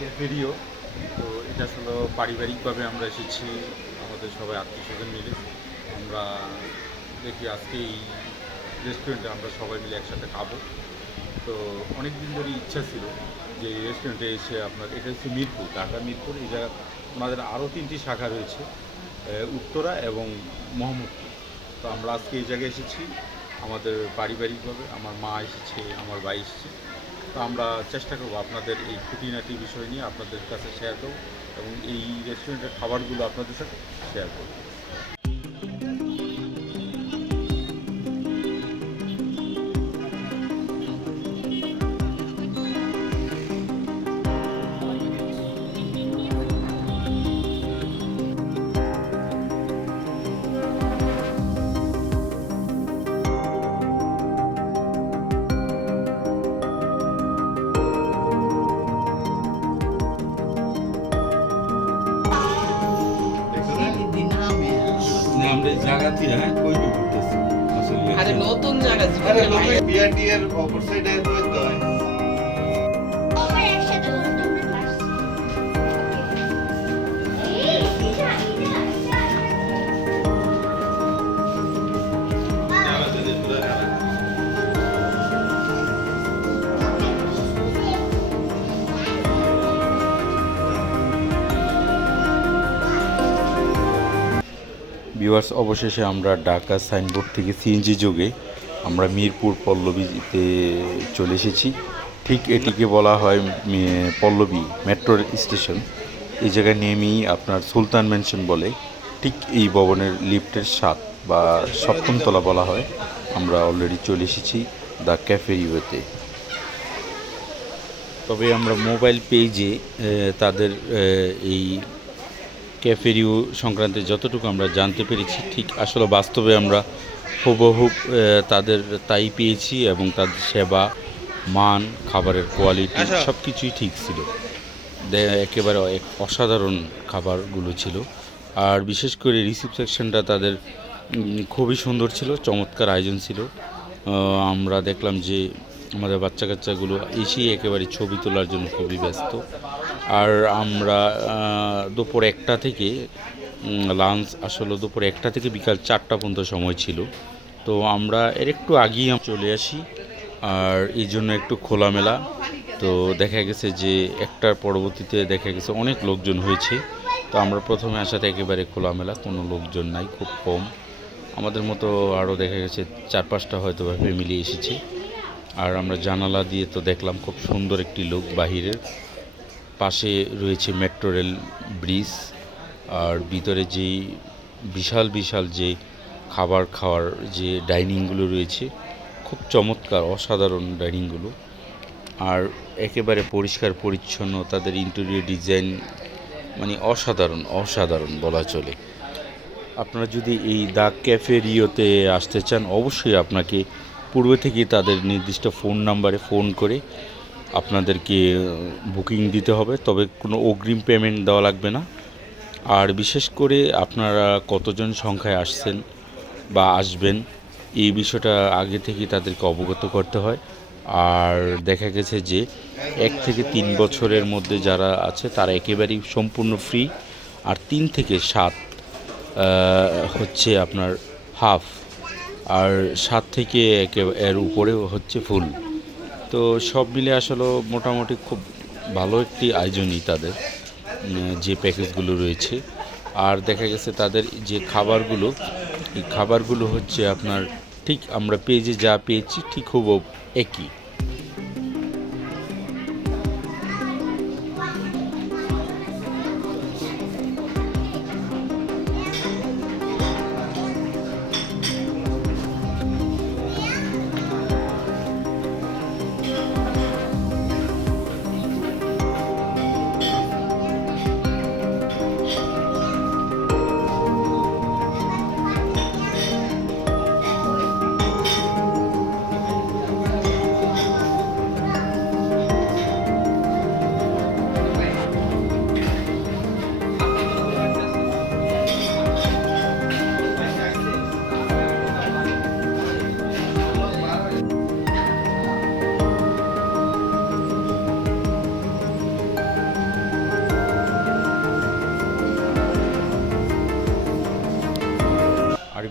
তাকে ফেরিও তো এটা আসলে পারিবারিকভাবে আমরা এসেছি, আমাদের সবাই আত্মীয় স্বজন মিলে। আমরা দেখি আজকে এই রেস্টুরেন্টে আমরা সবাই মিলে একসাথে খাব। তো অনেক দিন ধরে ইচ্ছা ছিল যে এই রেস্টুরেন্টে এসে আপনার, এটা হচ্ছে মিরপুর, ঢাকা মিরপুর, এই জায়গা ওনাদের আরও তিনটি শাখা রয়েছে উত্তরা এবং মোহাম্মদপুর তো আমরা আজকে এই জায়গায় এসেছি, আমাদের পারিবারিকভাবে, আমার মা এসেছে, আমার ভাই এসেছে। তো আমরা চেষ্টা করব আপনাদের এই খুঁটিনাটি বিষয় নিয়ে আপনাদের কাছে শেয়ার করব এবং এই রেস্টুরেন্টের খাবারগুলো আপনাদের সাথে শেয়ার করব। বিআরটি এর অপর সাইডে হয়। ভিউয়ার্স অবশেষে আমরা ঢাকা সাইনবোর্ড থেকে সিএনজি যোগে আমরা মিরপুর পল্লবীতে চলে এসেছি। ঠিক এটিকে বলা হয় পল্লবী মেট্রো স্টেশন। এই জায়গায় নেমেই আপনার সুলতান মেনশন বলে। ঠিক এই ভবনের লিফটের সাত বা সপ্তম তলা বলা হয়। আমরা অলরেডি চলে এসেছি দ্য ক্যাফেরিওতে তবে আমরা মোবাইল পেজে তাদের এই ক্যাফেরিও সংক্রান্তে যতটুকু আমরা জানতে পেরেছি, ঠিক আসলে বাস্তবে আমরা হুবহু তাদের তাই পেয়েছি এবং তাদের সেবা মান খাবারের কোয়ালিটি আচ্ছা। সব কিছুই ঠিক ছিল। একেবারে এক অসাধারণ খাবারগুলো ছিল। আর বিশেষ করে রিসিপ সেকশনটা তাদের খুবই সুন্দর ছিল চমৎকার আয়োজন ছিল। আমরা দেখলাম যে আমাদের বাচ্চা কাচ্চাগুলো এসেই একেবারে ছবি তোলার জন্য খুবই ব্যস্ত। আর আমরা দুপুর একটা থেকে লাঞ্চ আসলে দুপুর একটা থেকে বিকাল চারটা পর্যন্ত সময় ছিল। তো আমরা এর একটু আগেই চলে আসি, আর এই জন্য একটু খোলামেলা। তো দেখা গেছে যে একটার পরবর্তীতে দেখা গেছে অনেক লোকজন হয়েছে। তো আমরা প্রথমে আসাতে একেবারে খোলামেলা, কোনো লোকজন নাই, খুব কম। আমাদের মতো আরও দেখা গেছে চার পাঁচটা হয়তো ফ্যামিলি এসেছে। আর আমরা জানালা দিয়ে তো দেখলাম খুব সুন্দর একটি লোক বাহিরের। পাশে রয়েছে মেট্রো রেল ব্রিজ আর ভিতরে যেই বিশাল বিশাল যে খাবার খাওয়ার যে ডাইনিংগুলো রয়েছে, খুব চমৎকার, অসাধারণ ডাইনিংগুলো। আর একেবারে পরিষ্কার, পরিচ্ছন্ন, তাদের ইন্টেরিয়র ডিজাইন মানে অসাধারণ অসাধারণ বলা চলে। আপনারা যদি এই দা ক্যাফে রিওতে আসতে চান, অবশ্যই আপনাকে পূর্বে থেকে তাদের নির্দিষ্ট ফোন নাম্বারে ফোন করে আপনাদেরকে বুকিং দিতে হবে। তবে কোনো অগ্রিম পেমেন্ট দেওয়া লাগবে না। আর বিশেষ করে আপনারা কতজন সংখ্যায় আসছেন বা আসবেন, এই বিষয়টা আগে থেকেই তাদেরকে অবগত করতে হয়। আর দেখা গেছে যে এক থেকে তিন বছরের মধ্যে যারা আছে, তারা একেবারেই সম্পূর্ণ ফ্রি আর তিন থেকে সাত হচ্ছে আপনার হাফ আর সাত থেকে একে, এর উপরেও হচ্ছে ফুল তো সব মিলে আসলে মোটামুটি খুব ভালো একটি আয়োজনই তাদের। যে প্যাকেজগুলো রয়েছে। আর দেখা গেছে তাদের যে খাবারগুলো, এই খাবারগুলো হচ্ছে আপনার ঠিক আমরা পেজে যা পেয়েছি ঠিক হব একই।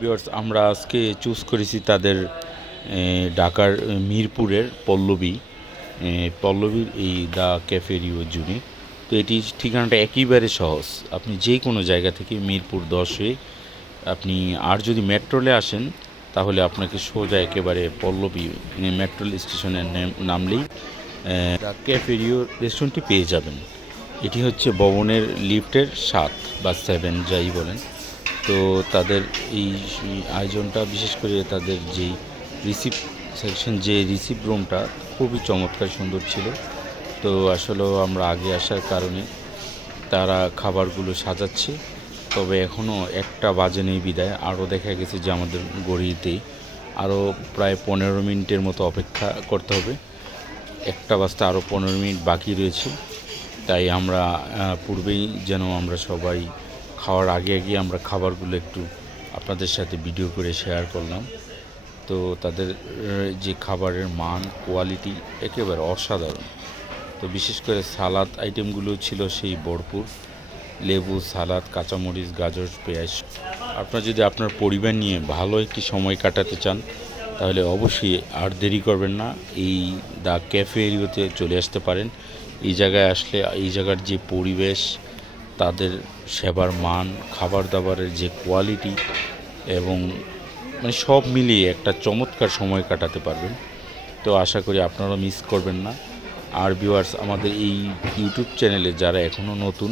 ভিউয়ার্স আমরা আজকে চুজ করেছি তাদের ঢাকার মিরপুরের পল্লবী। পল্লবীর এই দ্য ক্যাফেরিও জুনে তো এটি ঠিকানাটা একেবারে সহজ। আপনি যে কোনো জায়গা থেকে মিরপুর দশে আপনি আর যদি মেট্রোলে আসেন, তাহলে আপনাকে সোজা একেবারে পল্লবী মেট্রো স্টেশনের নেম- নামলেই দ্য ক্যাফেরিও রেস্টুরেন্টটি পেয়ে যাবেন। এটি হচ্ছে ভবনের লিফটের সাত বা সেভেন যাই বলেন। তো তাদের এই আয়োজনটা, বিশেষ করে তাদের যেই রিসিপ সেকশন যে রিসিপ রুমটা খুবই চমৎকার সুন্দর ছিল। তো আসলেও আমরা আগে আসার কারণে তারা খাবারগুলো সাজাচ্ছে। তবে এখনও একটা বাজে নেই বিদায়। আরও দেখা গেছে যে আমাদের গড়িতেই আরও প্রায় পনেরো মিনিটের মতো অপেক্ষা করতে হবে। একটা বাজতে আরও পনেরো মিনিট বাকি রয়েছে। তাই আমরা পূর্বেই যেন আমরা সবাই খাওয়ার আগে আগে আমরা খাবারগুলো একটু আপনাদের সাথে ভিডিও করে শেয়ার করলাম। তো তাদের যে খাবারের মান কোয়ালিটি একেবারে অসাধারণ। তো বিশেষ করে সালাদ আইটেমগুলো ছিল সেই ভরপুর। লেবু, সালাদ, কাঁচামরিচ, গাজর, পেঁয়াজ। আপনার যদি আপনার পরিবার নিয়ে ভালো একটি সময় কাটাতে চান, তাহলে অবশ্যই আর দেরি করবেন না। এই দ্য ক্যাফে এরিয়াতে চলে আসতে পারেন। এই জায়গায় আসলে, এই জায়গার যে পরিবেশ, তাদের সেবার মান খাবার দাবারের যে কোয়ালিটি এবং মানে সব মিলিয়ে একটা চমৎকার সময় কাটাতে পারবেন। তো আশা করি আপনারা মিস করবেন না। আর ভিউয়ার্স আমাদের এই ইউটিউব চ্যানেলে যারা এখনও নতুন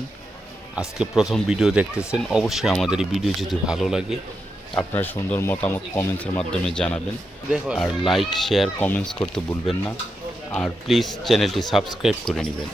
আজকে প্রথম ভিডিও দেখতেছেন অবশ্যই আমাদের এই ভিডিও যদি ভালো লাগে আপনার সুন্দর মতামত কমেন্টসের মাধ্যমে জানাবেন। আর লাইক শেয়ার কমেন্টস করতে ভুলবেন না। আর প্লিজ চ্যানেলটি সাবস্ক্রাইব করে নেবেন।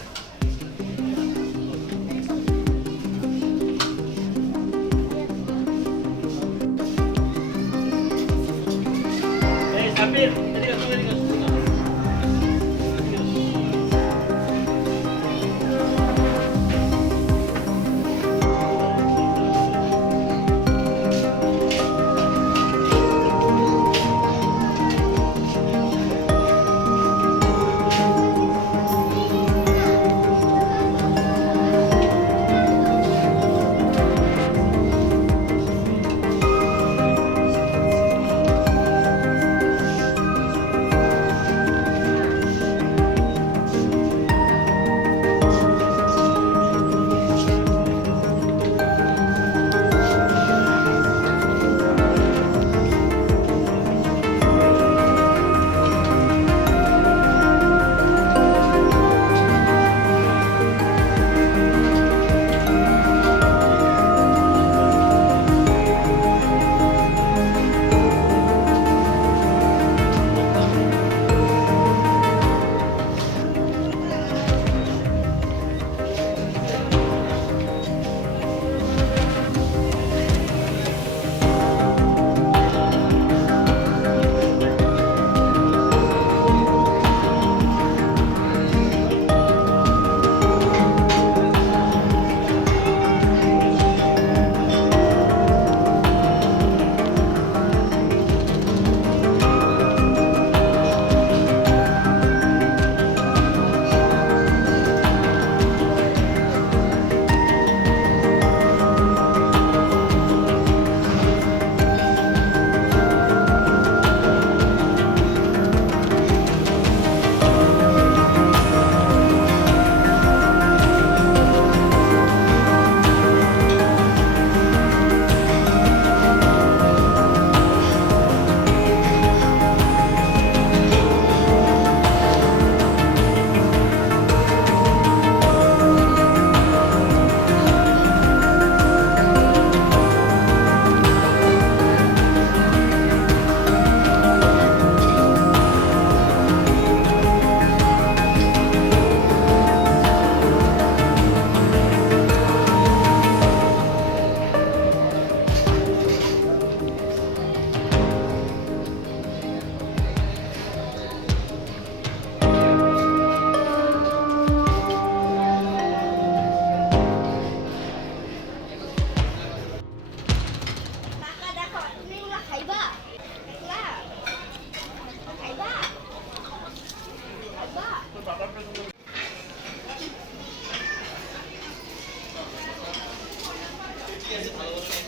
ভালো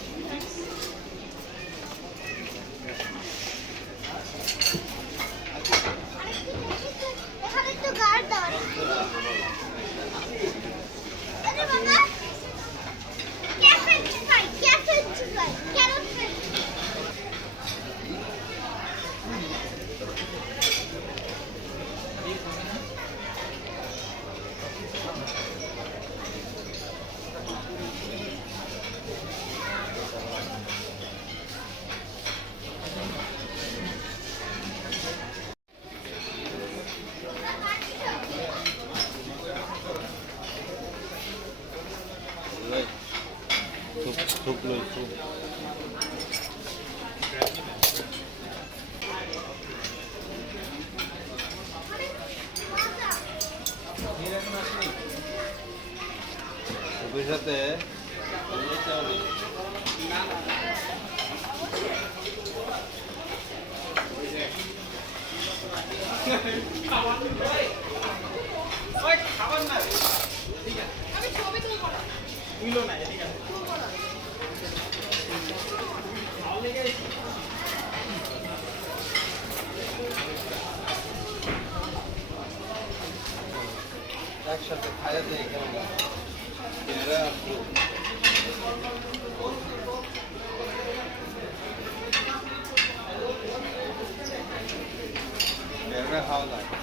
করে খাওয়া যায়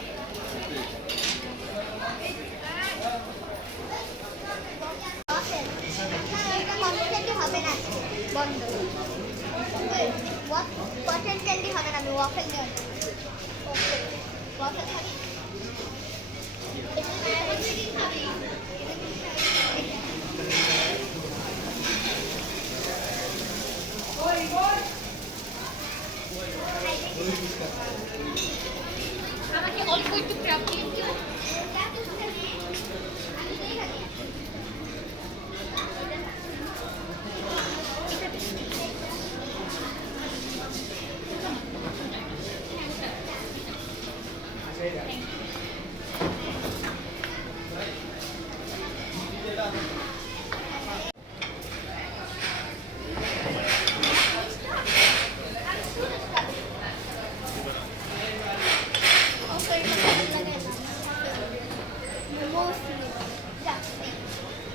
और कोई तो प्राप्ति mostly just me.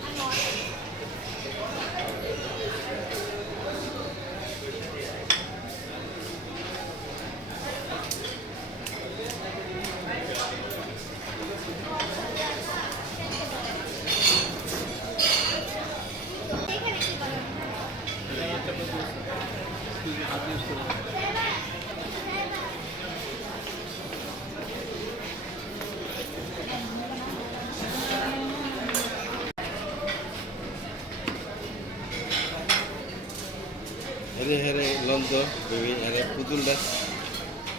I'm not. হেরে হেরে লন্দ হেরে পুতুলটা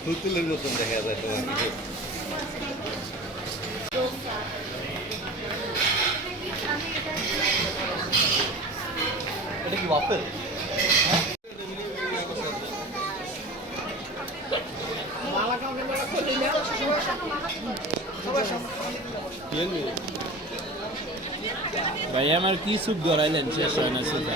পুতুলের মতন দেখা যায় তোমাকে এটা কি বাপের ভাই আমার কি সুপ ধরাইলেন শেষ হয় না সেটা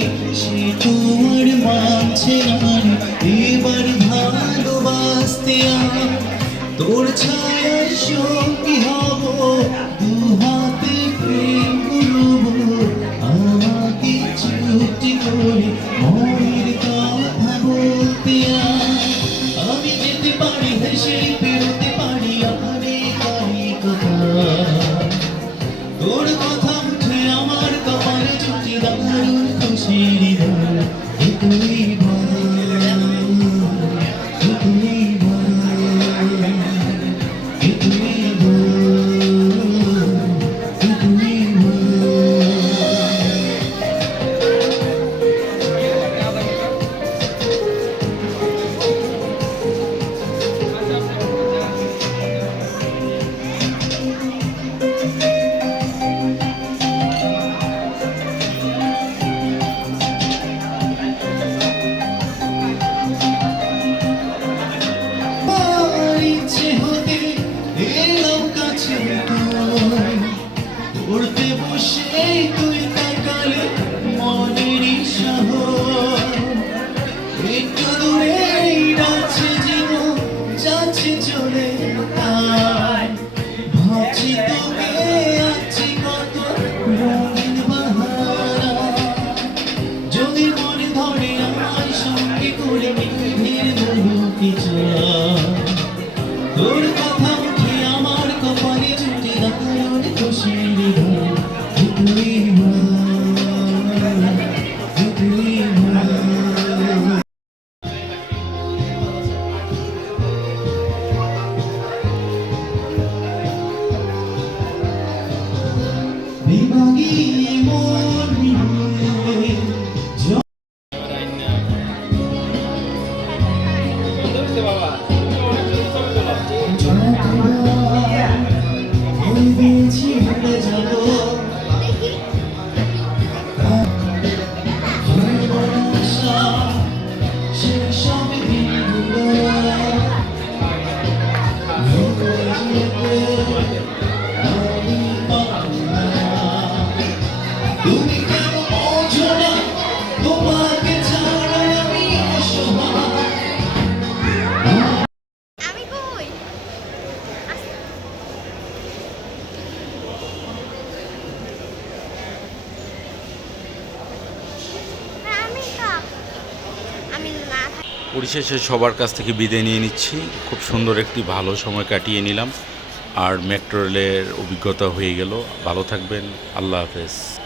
পরিশেষে সবার কাছ থেকে বিদায় নিয়ে নিচ্ছি। খুব সুন্দর একটি ভালো সময় কাটিয়ে নিলাম। আর মেট্রো রেলের অভিজ্ঞতা হয়ে গেল। ভালো থাকবেন। আল্লাহ হাফেজ।